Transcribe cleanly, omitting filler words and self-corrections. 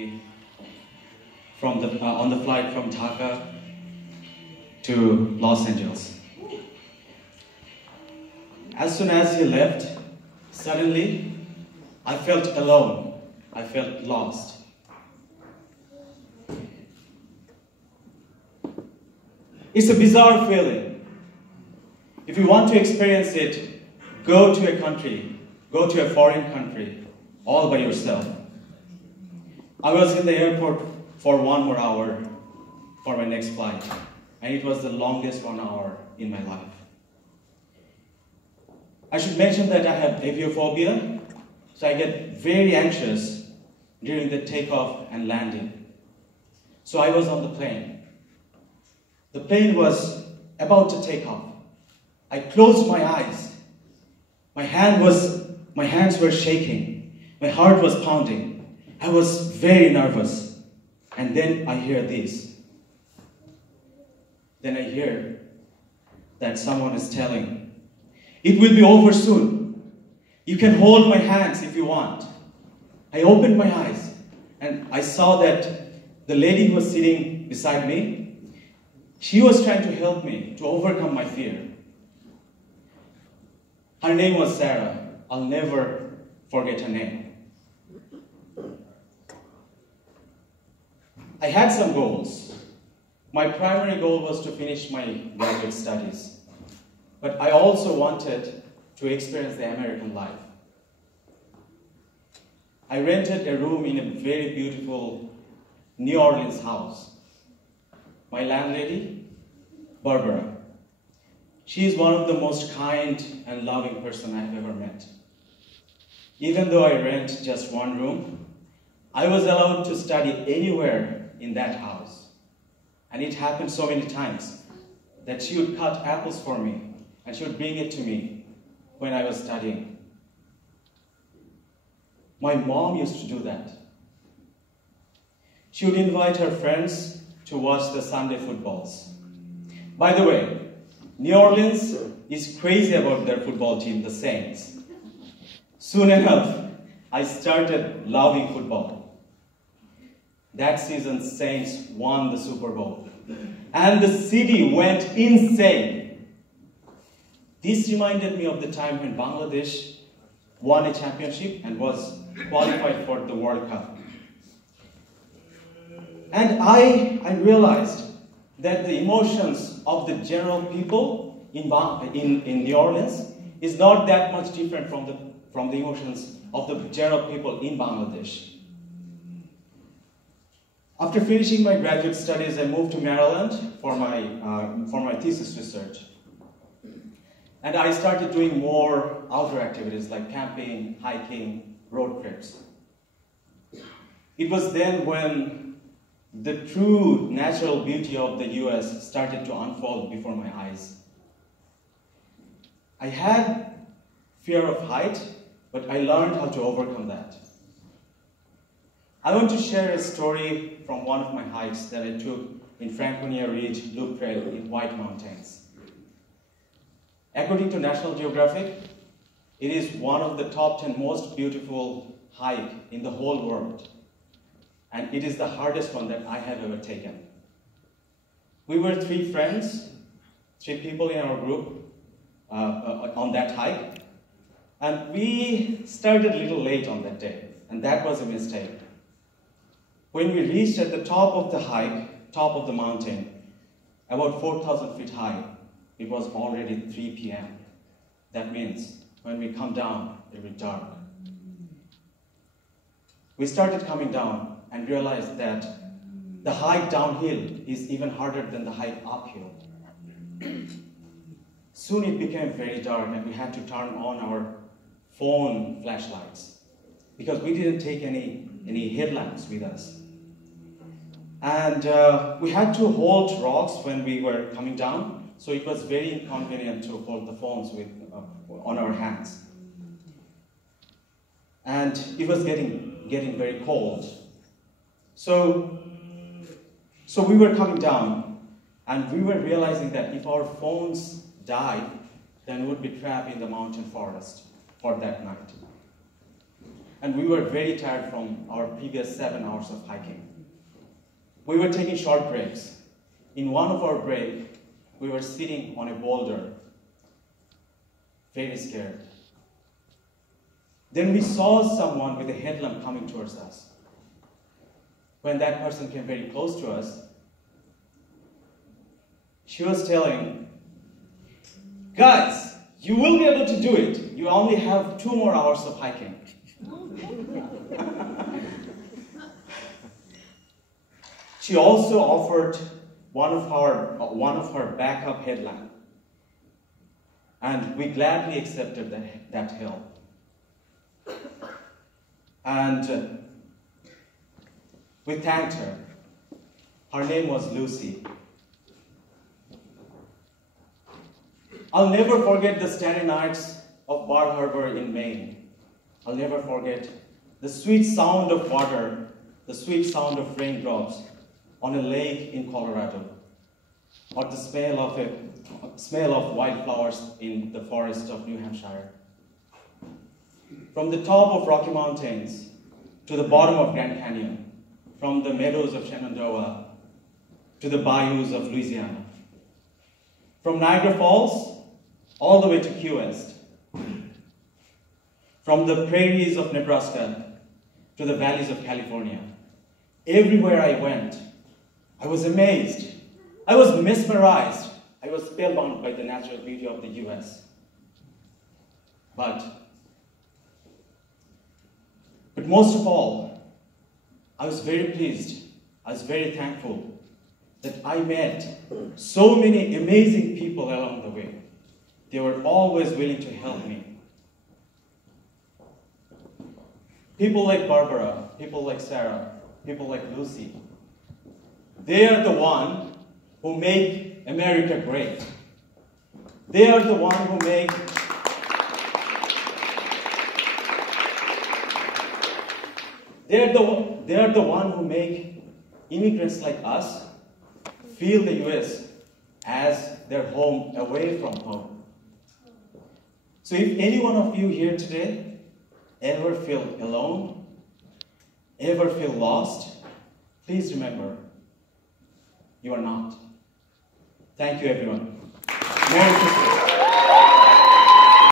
on the flight from Dhaka to Los Angeles. As soon as he left, suddenly I felt alone. I felt lost. It's a bizarre feeling. If you want to experience it, go to a country, go to a foreign country, all by yourself. I was in the airport for 1 more hour for my next flight, and it was the longest 1 hour in my life. I should mention that I have aviophobia, so I get very anxious during the takeoff and landing. So I was on the plane. The plane was about to take off. I closed my eyes. My hands were shaking. My heart was pounding. I was very nervous. And then I hear this. Then I hear that someone is telling, "It will be over soon. You can hold my hands if you want." I opened my eyes and I saw that the lady who was sitting beside me, she was trying to help me to overcome my fear. Her name was Sarah. I'll never forget her name. I had some goals. My primary goal was to finish my graduate studies. But I also wanted to experience the American life. I rented a room in a very beautiful New Orleans house. My landlady, Barbara, she is one of the most kind and loving person I have ever met. Even though I rent just one room, I was allowed to study anywhere in that house. And it happened so many times that she would cut apples for me and she would bring it to me when I was studying. My mom used to do that. She would invite her friends to watch the Sunday footballs. By the way, New Orleans is crazy about their football team, the Saints. Soon enough, I started loving football. That season, Saints won the Super Bowl. And the city went insane. This reminded me of the time when Bangladesh won a championship and was qualified for the World Cup. And I realized that the emotions of the general people in New Orleans is not that much different from the emotions of the general people in Bangladesh. After finishing my graduate studies, I moved to Maryland for my thesis research. And I started doing more outdoor activities like camping, hiking, road trips. It was then when the true natural beauty of the US started to unfold before my eyes. I had fear of height, but I learned how to overcome that. I want to share a story from one of my hikes that I took in Franconia Ridge Loop Trail in White Mountains. According to National Geographic, it is one of the top 10 most beautiful hikes in the whole world. And it is the hardest one that I have ever taken. We were 3 friends, 3 people in our group on that hike. And we started a little late on that day, and that was a mistake. When we reached at the top of the hike, top of the mountain, about 4,000 feet high, it was already 3 p.m. That means when we come down, it will be dark. We started coming down and realized that the hike downhill is even harder than the hike uphill. Soon it became very dark and we had to turn on our phone flashlights because we didn't take any headlamps with us. And we had to hold rocks when we were coming down, so it was very inconvenient to hold the phones on our hands. And it was getting very cold. So we were coming down, and we were realizing that if our phones died, then we would be trapped in the mountain forest for that night. and we were very tired from our previous 7 hours of hiking. We were taking short breaks. In one of our breaks, we were sitting on a boulder, very scared. Then we saw someone with a headlamp coming towards us. When that person came very close to us, she was telling, "Guys, you will be able to do it. You only have 2 more hours of hiking." She also offered one of her backup headlamp, and we gladly accepted that help. And we thanked her. Her name was Lucy. I'll never forget the starry nights of Bar Harbor in Maine. I'll never forget the sweet sound of water, the sweet sound of raindrops on a lake in Colorado, or the smell of wildflowers in the forest of New Hampshire. From the top of Rocky Mountains to the bottom of Grand Canyon, from the meadows of Shenandoah to the bayous of Louisiana, from Niagara Falls all the way to Key West, from the prairies of Nebraska to the valleys of California. Everywhere I went, I was amazed. I was mesmerized. I was spellbound by the natural beauty of the US. But most of all, I was very pleased, I was very thankful that I met so many amazing people along the way. They were always willing to help me. People like Barbara, people like Sarah, people like Lucy. They are the one who make America great. They are the one who make They're the one who make immigrants like us feel the US as their home away from home. So if any one of you here today ever feel alone, ever feel lost, please remember, you are not. Thank you, everyone. Merry Christmas.